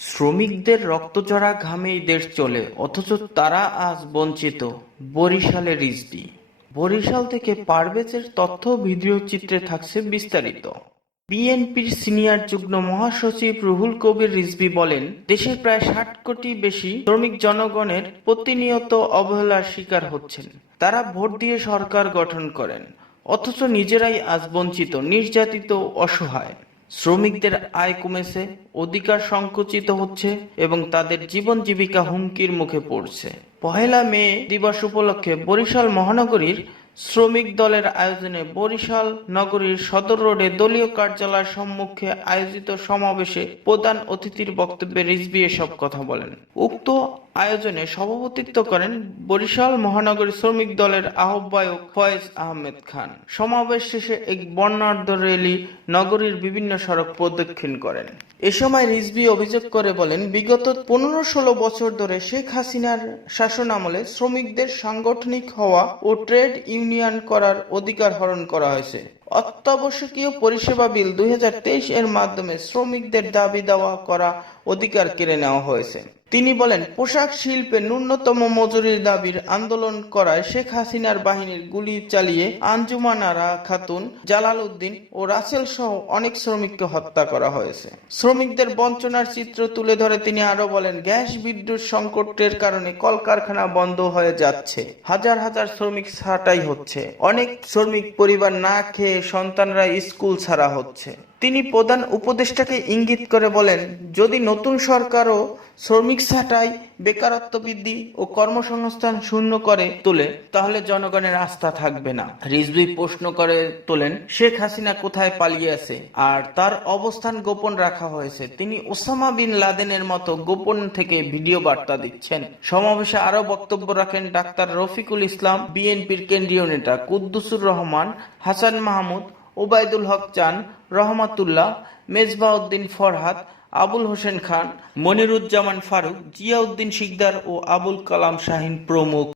শ্রমিকদের রক্তঝরা ঘামেই দেশ চলে, অথচ তারা আজ বঞ্চিত। বরিশালে রিজভী। বরিশাল থেকে পারভেজের তথ্য ভিডিও চিত্রে থাকছে বিস্তারিত। বিএনপির সিনিয়র যুগ্ম মহাসচিব রুহুল কবির রিজভী বলেন, দেশের প্রায় ৬০ কোটি বেশি শ্রমিক জনগণের প্রতিনিয়ত অবহেলার শিকার হচ্ছেন। তারা ভোট দিয়ে সরকার গঠন করেন, অথচ নিজেরাই আজ বঞ্চিত, নির্যাতিত, অসহায়। শ্রমিকদের আয় কমেছে, অধিকার সংকুচিত হচ্ছে এবং তাদের জীবন জীবিকা হুমকির মুখে পড়ছে। পহেলা মে দিবস উপলক্ষে বরিশাল মহানগরীর শ্রমিক দলের আয়োজনে বরিশাল নগরীর সদর রোডে দলীয় কার্যালয়ের সম্মুখে আয়োজিত সমাবেশে প্রধান অতিথির বক্তব্যে রিজভী এসব কথা বলেন। উক্ত আয়োজনে সভাপতিত্ব করেন বরিশাল মহানগরী শ্রমিক দলের আহ্বায়ক ফয়েজ আহমেদ খান। সমাবেশ শেষে এক বর্ণাঢ্য র্যালি নগরীর বিভিন্ন সড়ক প্রদক্ষিণ করেন। এ সময় রিজভী অভিযোগ করে বলেন, বিগত ১৫-১৬ বছর ধরে শেখ হাসিনার শাসনামলে শ্রমিকদের সাংগঠনিক হওয়া ও ট্রেড ইউনিয়ন করার অধিকার হরণ করা হয়েছে। অত্যাবশ্যকীয় পরিষেবা বিল ২০২৩ এর মাধ্যমে শ্রমিকদের দাবি দাওয়া করা অধিকার কেড়ে নেওয়া হয়েছে। তিনি বলেন, পোশাক শিল্পে ন্যূনতম মজুরির দাবির আন্দোলন করায় শেখ হাসিনার বাহিনীর গুলি চালিয়ে আঞ্জুমান আরা খাতুন, জালাল উদ্দিন ও রাসেল সহ অনেক শ্রমিককে হত্যা করা হয়েছে। শ্রমিকদের বঞ্চনার চিত্র তুলে ধরে তিনি আরো বলেন, গ্যাস বিদ্যুৎ সংকটের কারণে কলকারখানা বন্ধ হয়ে যাচ্ছে, হাজার হাজার শ্রমিক ছাঁটাই হচ্ছে, অনেক শ্রমিক পরিবার না খেয়ে সন্তানরা স্কুল ছাড়া হচ্ছে। তিনি প্রধান উপদেষ্টাকে ইঙ্গিত করে বলেন, যদি নতুন সরকারও শ্রমিক ছাঁটাই, বেকারত্ব বৃদ্ধি ও কর্মসংস্থান শূন্য করে তোলে, তাহলে জনগণের আস্থা থাকবে না। রিজভী প্রশ্ন করে তোলেন, শেখ হাসিনা কোথায় পালিয়ে আছে আর তার অবস্থান গোপন রাখা হয়েছে? তিনি ওসামা বিন লাদেনের মতো গোপন থেকে ভিডিও বার্তা দিচ্ছেন। সমাবেশে আরো বক্তব্য রাখেন ডাক্তার রফিকুল ইসলাম, বিএনপির কেন্দ্রীয় নেতা কুদ্দুসুর রহমান, হাসান মাহমুদ, ওবায়দুল হক চান, রহমাতুল্লাহ, মেজবাউদ্দিন ফরহাদ, আবুল হোসেন খান, মনিরুজ্জামান ফারুক, জিয়াউদ্দিন শিকদার ও আবুল কালাম শাহীন প্রমুখ।